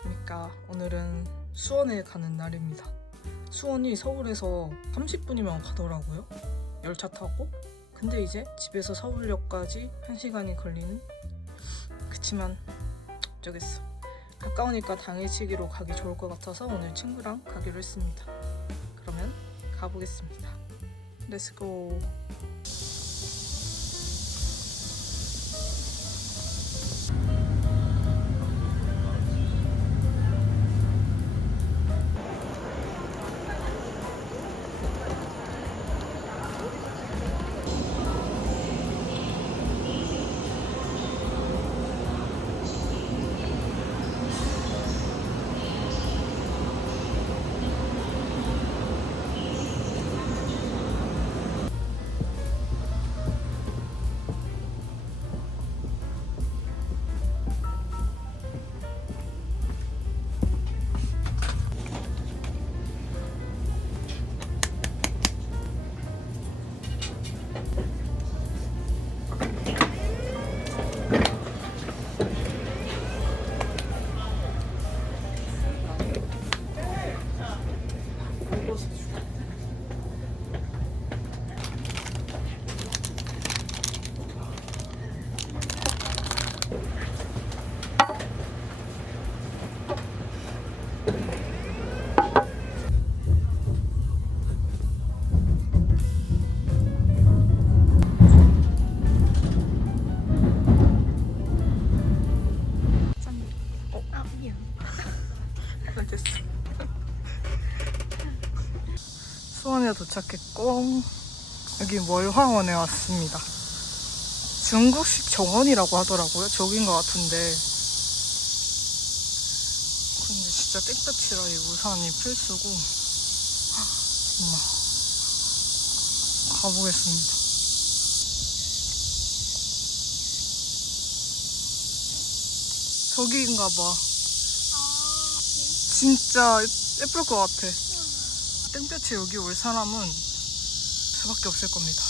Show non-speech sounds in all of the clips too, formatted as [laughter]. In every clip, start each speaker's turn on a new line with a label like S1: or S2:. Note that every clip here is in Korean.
S1: 안녕하십니까. 오늘은 수원에 가는 날입니다. 수원이 서울에서 30분이면 가더라고요. 열차 타고. 근데 이제 집에서 서울역까지 1시간이 걸리는. 그치만 어쩌겠어. 가까우니까 당일치기로 가기 좋을 것 같아서 오늘 친구랑 가기로 했습니다. 그러면 가보겠습니다. 렛츠고. 수원에 도착했고 여기 월화원에 왔습니다. 중국식 정원이라고 하더라고요. 저긴 것 같은데. 근데 진짜 땡볕이라 이 우산이 필수고. 정말 가보겠습니다. 저기인가 봐. 진짜 예- 예쁠 것 같아. 땡볕에 여기 올 사람은 저밖에 없을 겁니다.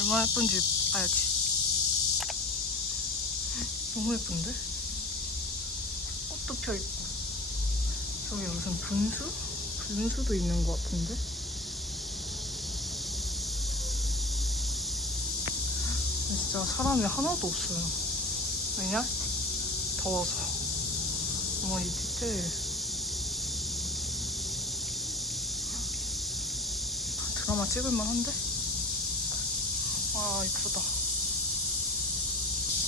S1: 얼마나 예쁜지 봐야지. 너무 예쁜데? 꽃도 펴있고. 저기 무슨 분수? 분수도 있는 것 같은데? 진짜 사람이 하나도 없어요. 왜냐? 더워서. 어머, 이 디테 드라마 찍을만 한데? 와, 이쁘다.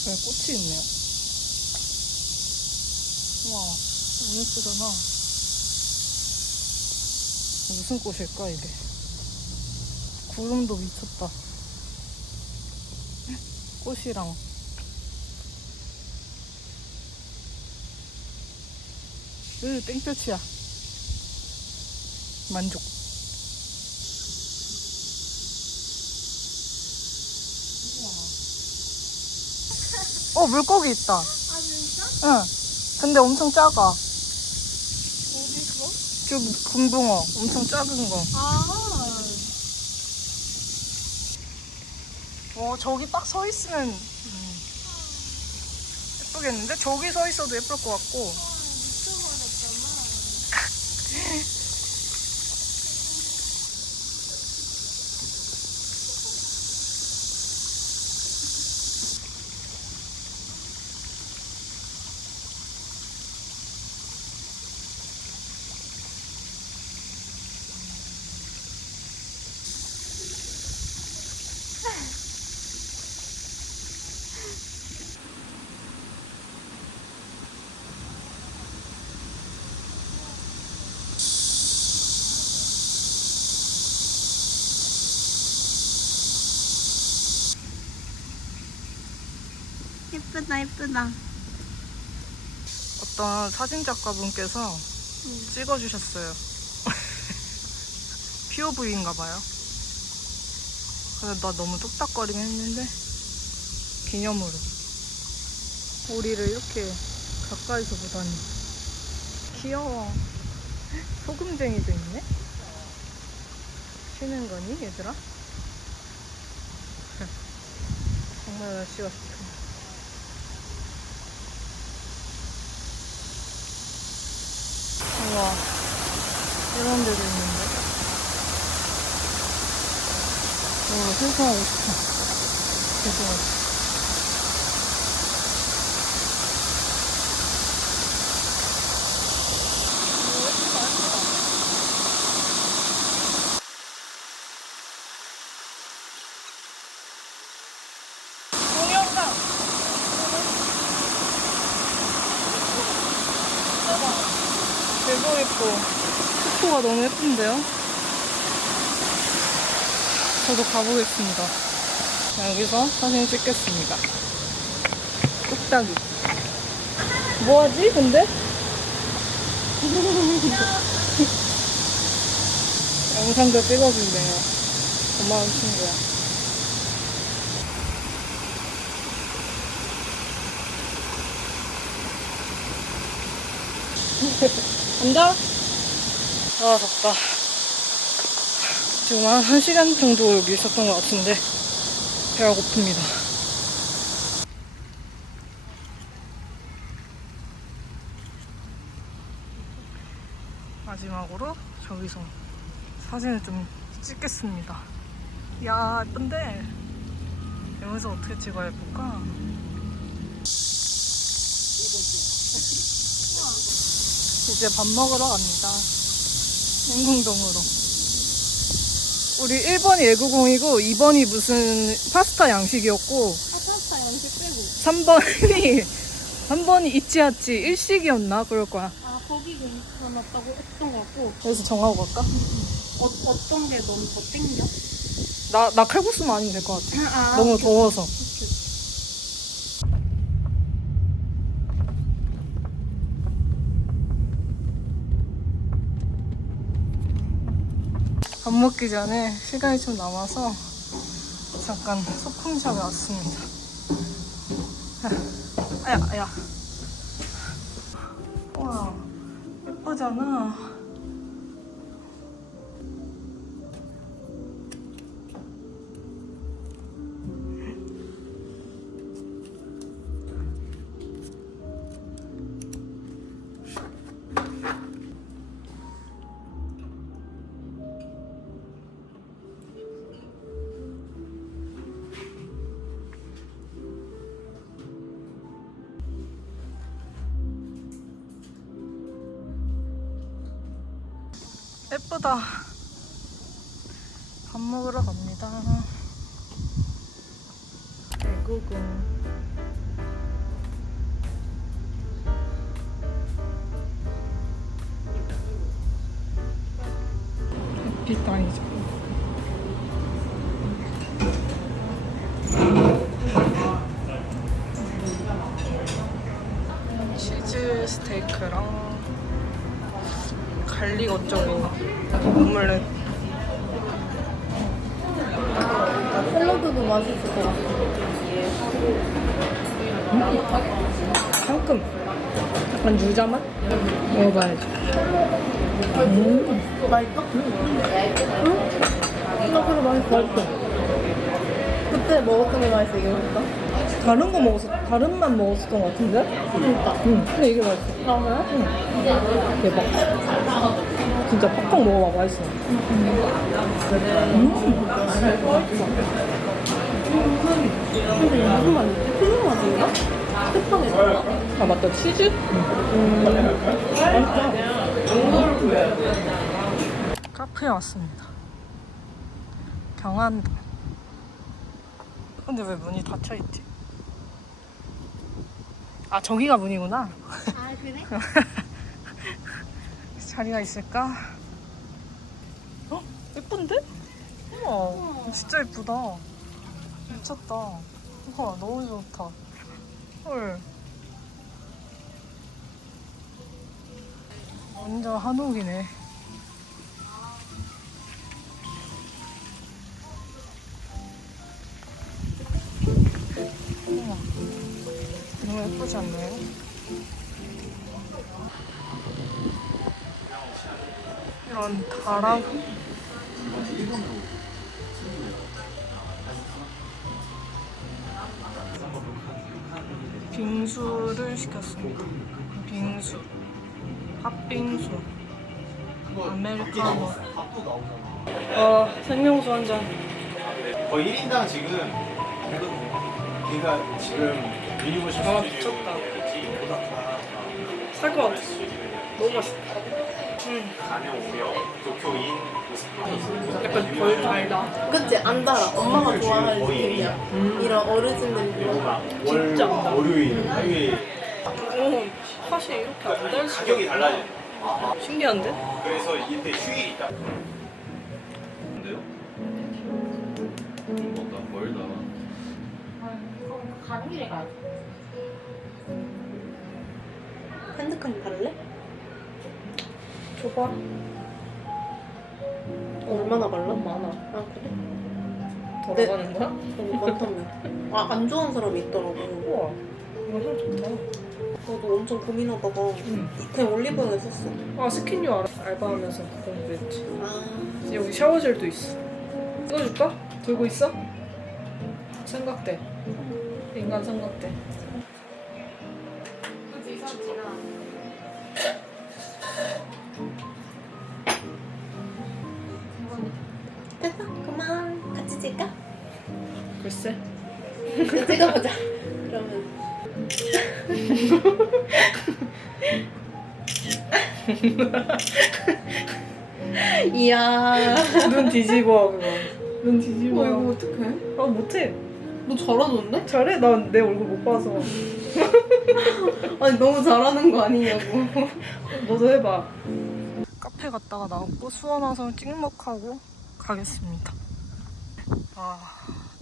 S1: 그래, 꽃이 있네요. 우와, 너무 예쁘잖아. 무슨 꽃일까, 이게? 구름도 미쳤다. 꽃이랑. 으, 땡볕이야. 만족. 어, 물고기 있다.
S2: 아, 진짜?
S1: 응. 근데 엄청 작아.
S2: 어디서?
S1: 저기 금붕어. 엄청 작은 거.
S2: 아,
S1: 어, 저기 딱 서 있으면 음, 예쁘겠는데? 저기 서 있어도 예쁠 것 같고.
S2: 예쁘다, 예쁘다.
S1: 어떤 사진 작가분께서
S2: 응.
S1: 찍어주셨어요. [laughs] POV인가 봐요. 근데 나 너무 뚝딱거리긴 했는데 기념으로 오리를 이렇게 가까이서 보다니 귀여워. 소금쟁이도 있네. 쉬는 거니 얘들아? [laughs] 정말 날씨가 좋다. 우 와. 이런 데도 있는데. 오, 세수하고 싶어. [laughs] 계속. 동영상! 대박 예뻐. 폭포가 너무 예쁜데요? 저도 가보겠습니다. 자, 여기서 사진 찍겠습니다. 뚝딱이. 뭐하지, 근데? [laughs] 영상도 찍어준대요. 고마운 친구야. [laughs] 간다? 아, 덥다. 지금 한 1시간 정도 여기 있었던 것 같은데, 배가 고픕니다. 마지막으로 저기서 사진을 좀 찍겠습니다. 야, 예쁜데? 여기서 어떻게 찍어야 예쁠까? 이제 밥 먹으러 갑니다. 행궁동으로. 우리 1번이 애구공이고 2번이 무슨 파스타 양식이었고
S2: 파스타 연식 빼고.
S1: 3번이 3번이 이치하치 일식이었나 그럴 거야.
S2: 아, 거기 괜찮았다고 했던 것 같고.
S1: 여기서 정하고 갈까?
S2: 어, 어떤 게 넌 더 땡겨?
S1: 나, 나 칼국수만 아니면 될 것 같아.
S2: 아,
S1: 너무 더워서. 밥 먹기 전에 시간이 좀 남아서 잠깐 소품샵에 왔습니다. 아야, 아야. 와, 예쁘잖아. 예쁘다. 밥 먹으러 갑니다. 대구궁. 햇빛 아니죠. 오믈렛
S2: 샐러드도 맛있을 것 같아.
S1: 상큼 약간 유자 맛? 먹어봐야지 음.
S2: 맛있어? 응? 생각보다 맛있어. 맛있어. 그때 먹었던 게 맛있어, 이게 맛있어?
S1: 다른 거 먹었어 다른 맛 먹었었던 것 같은데?
S2: 그러니까.
S1: 응 근데 이게 맛있어
S2: 아, 그래?
S1: 대박 진짜 팍팍 먹어봐 맛있어
S2: 근데 이게 무슨 맛이지? 풀린 맛인가? 스파게
S1: 아 맞다 치즈? 음. 카페에 왔습니다 경안도 근데 왜 문이 닫혀 있지? 아 저기가 문이구나
S2: 아, 그래? [laughs]
S1: 자리가 있을까? 어? 예쁜데? 우와 진짜 예쁘다 미쳤다 우와 너무 좋다 헐 완전 한옥이네 우와 너무 예쁘지 않나요? 이런 다락 빙수를 시켰습니다. 빙수, 팥빙수. 아메리카노. 어, 생명수 한 잔.
S3: 거의 1인당 지금 그러니까 지금 유니버셜
S1: 아, 미쳤다.
S3: 보다카
S1: 살것 같아. 너무 맛있다. 음,
S3: 가면 오면 도쿄인
S1: 약간 덜 달다.
S2: 그치 안 달아. 엄마가 좋아할 느낌이야. 이런 어르신들
S3: 그리고
S2: 좋아.
S3: 막월
S1: 진짜.
S3: 월요일 화요일
S1: 어, 사실 이렇게 안 달 수가
S3: 가격이 달라져.
S1: 신기한데?
S3: 그래서 이때 휴일이 있다.
S4: 근데요? 좀 뭔가 멀다.
S2: 가는 길에 가야 핸드크림 바를래?
S1: 줘봐.
S2: 얼마나 발라?
S1: 많아.
S2: 아 그래?
S1: 더
S2: 네.
S1: 나가는 거야?
S2: 너무 많다면. 아안 좋아하는 사람이 있더라고.
S1: 우와. 이거 향 좋다.
S2: 저도 엄청 고민하다가
S1: 응.
S2: 그냥 올리브영에 썼어.
S1: 아, 스킨유 알아. 알바하면서 공부했지.
S2: 아
S1: 여기 샤워젤도 있어. 찍어줄까? 들고 있어? 삼각대. 인간 삼각대. 뒤집어 그거. 눈 뒤집어.
S2: 어 이거 어떡해?
S1: 아 못해.
S2: 너 잘하던데?
S1: 잘해? 난 내 얼굴 못 봐서. [laughs]
S2: 아니 너무 잘하는 거 아니냐고. [laughs]
S1: 너도 해봐. 카페 갔다가 나왔고 수원 와서 찍먹하고 가겠습니다. 아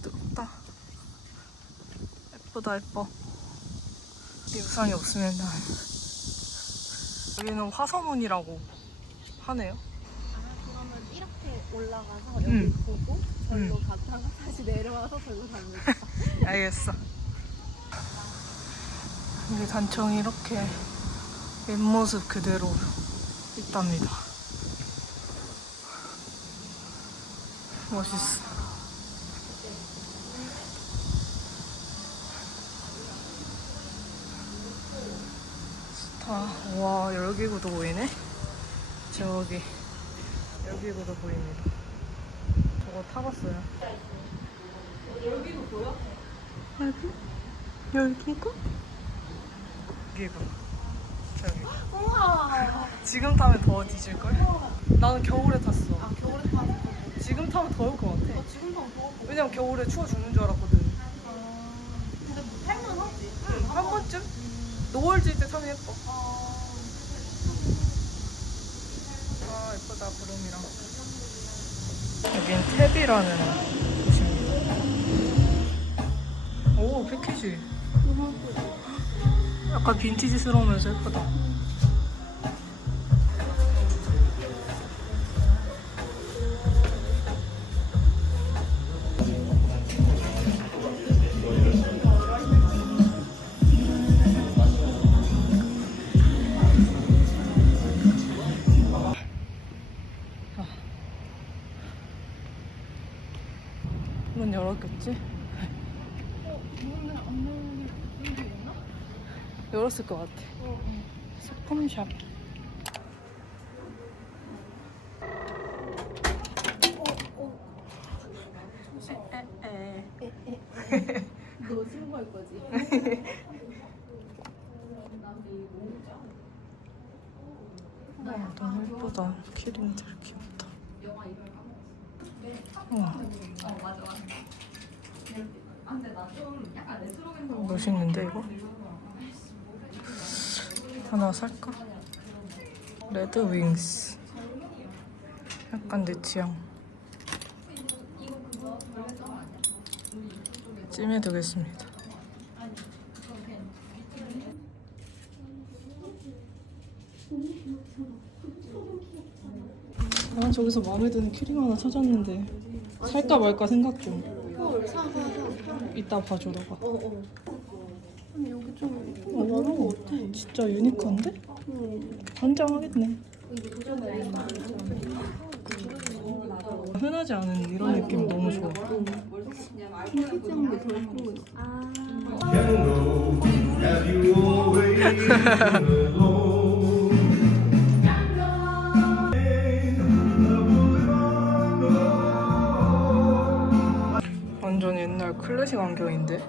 S1: 뜨겁다. 예쁘다 예뻐. 이 우산이 없으면 난 여기는 화서문이라고 하네요.
S2: 올라가서 여기
S1: 응.
S2: 보고 절로
S1: 응.
S2: 갔다가 다시 내려와서 절로 거. [laughs]
S1: 알겠어. 여기 단청이 이렇게 옛모습 그대로 있답니다. 멋있어. 좋다. 와, 열기구도 보이네? 저기, 열기구도 보입니다. 저거 타봤어요. 열기구? 열기구? 저기.
S2: 우와.
S1: 지금 타면 더 뒤질걸? 나는 겨울에 탔어.
S2: 아 겨울에 타는 거.
S1: 지금 타면 더울 것 같아.
S2: 어, 지금 너무 더워.
S1: 왜냐면 겨울에 추워 죽는 줄 알았거든.
S2: 근데 뭐 탈만 하지?
S1: 한 번쯤? 노을 질 때 타면 예뻐. 아, 예쁘다, 구름이랑. 여긴 탭이라는 곳입니다. 오, 패키지. 약간 빈티지스러우면서 예쁘다. 문 열었겠지? 열었을 것 같아. 소품샵.
S2: 너 신고할 거지?
S1: 와, 너무 예쁘다. 키링들 귀엽다. 우와. 멋있는데 이거? 하나 살까? 레드 윙스. 약간 내 취향. 찜해 두겠습니다. 난 저기서 마음에 드는 키링 하나 찾았는데 살까 말까 생각 중.
S2: 헐, 사, 사, 사.
S1: 이따 봐주러가.
S2: 어, 어. 근데 여기 좀
S1: 어,
S2: 많은 거 같아.
S1: 진짜 유니크한데?
S2: 응.
S1: 환장하겠네. 흔하지 않은 이런 느낌 너무 좋아.
S2: 피지한 게더 예쁜 거 같아.
S5: Have you always been [laughs] alone?
S1: 안경인데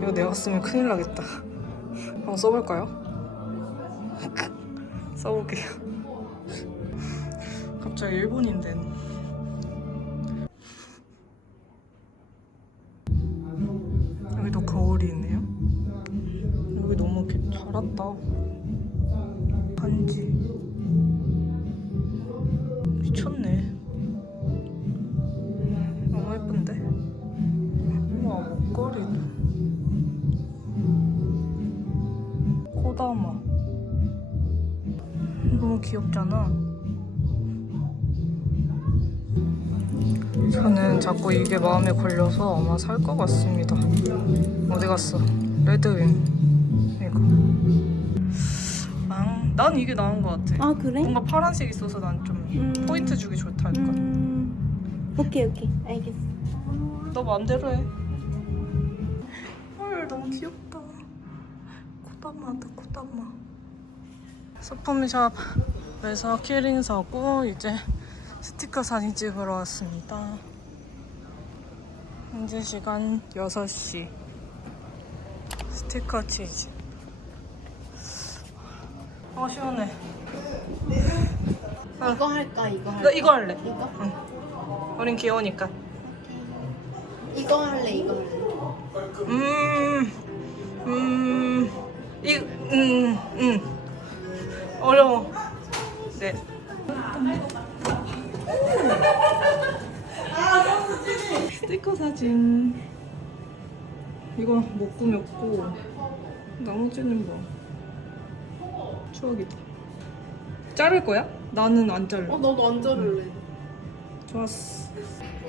S1: 이거 내가 쓰면 큰일 나겠다. 한번 써볼까요? [laughs] 써볼게요. 갑자기 일본인데. 귀엽잖아. 저는 자꾸 이게 마음에 걸려서 아마 살 것 같습니다. 어디 갔어? 레드윙. 이거. 아, 난 이게 나은 것 같아.
S2: 아 그래?
S1: 뭔가 파란색 있어서 난좀
S2: 음.
S1: 포인트 주기 좋다니까.
S2: 음. 오케이 오케이 알겠어.
S1: 너 맘대로 해. 헐 너무 귀엽다. 코다마다 코다마. 소품샵 에서 키링 사고 이제 스티커 사진 찍으러 왔습니다. 현재 시간 6시. 스티커 치즈. 아 시원해.
S2: 이거 할까 이거 할까?
S1: 나 이거 할래.
S2: 이거?
S1: 우린 귀여우니까.
S2: 이거 할래 이거 할래.
S1: 음, 음, 이, 음, 음. 어려워. 스티커 사진. 이거 못 꾸몄고, 나머지는 뭐, 추억이다. 자를 거야? 나는 안 잘라.
S2: 어 나도 안 자를래.
S1: 좋았어.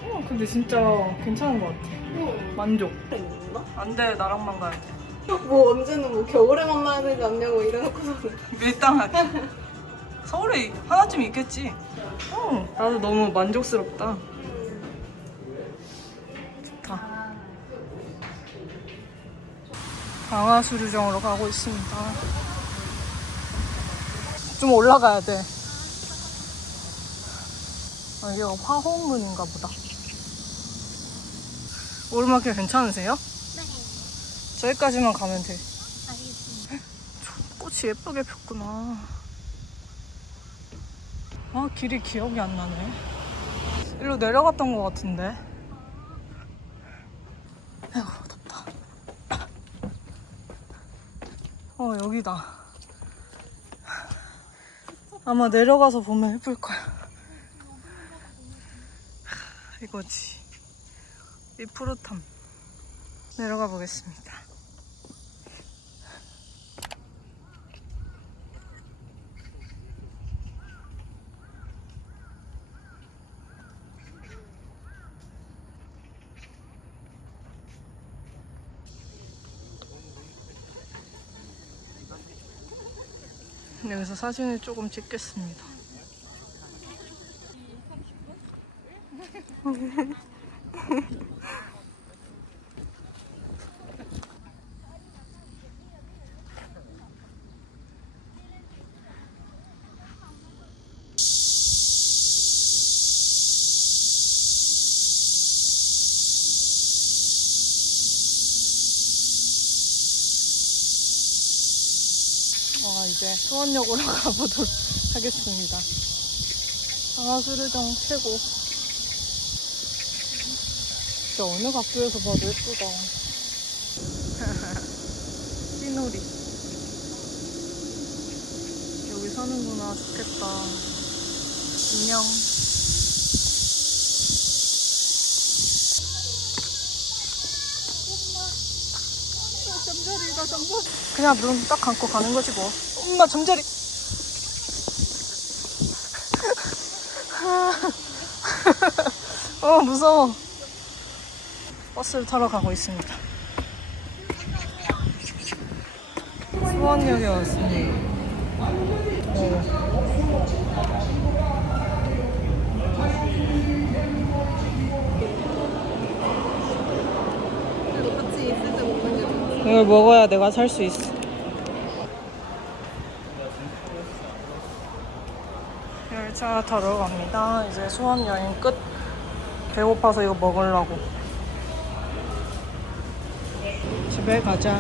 S1: 어, 근데 진짜 괜찮은 것 같아. 만족.
S2: 있나?
S1: 안 돼, 나랑만 가야 돼.
S2: 뭐 언제는 뭐 겨울에만 만나지 않냐고 이래놓고서는. [laughs]
S1: 밀당하게. 서울에 하나쯤 있겠지. 어, 나도 너무 만족스럽다. 강화수류정으로 가고 있습니다. 좀 올라가야 돼. 아, 여기가 화홍문인가 보다. 오르막길 괜찮으세요? 네. 저기까지만 가면 돼. 꽃이 예쁘게 폈구나. 아, 길이 기억이 안 나네. 일로 내려갔던 것 같은데. 아이고, 덥다. 어, 여기다. 아마 내려가서 보면 예쁠 거야. 이거지. 이 푸릇함. 내려가 보겠습니다. 여기서 사진을 조금 찍겠습니다. 와 이제 수원역으로 [laughs] 가보도록 하겠습니다. 강화수류정 최고. 진짜 어느 각도에서 봐도 예쁘다. [laughs] 흰우리. 여기 사는구나. 좋겠다. 안녕. 잠자리가 잠자 그냥 눈 딱 감고 가는 거지 뭐. 엄마 잠자리. [laughs] 어 무서워. 버스를 타러 가고 있습니다. 수원역에 왔습니다. 어. 이걸 먹어야 내가 살 수 있어. 열차 타러 갑니다. 이제 수원 여행 끝. 배고파서 이거 먹으려고. 집에 가자.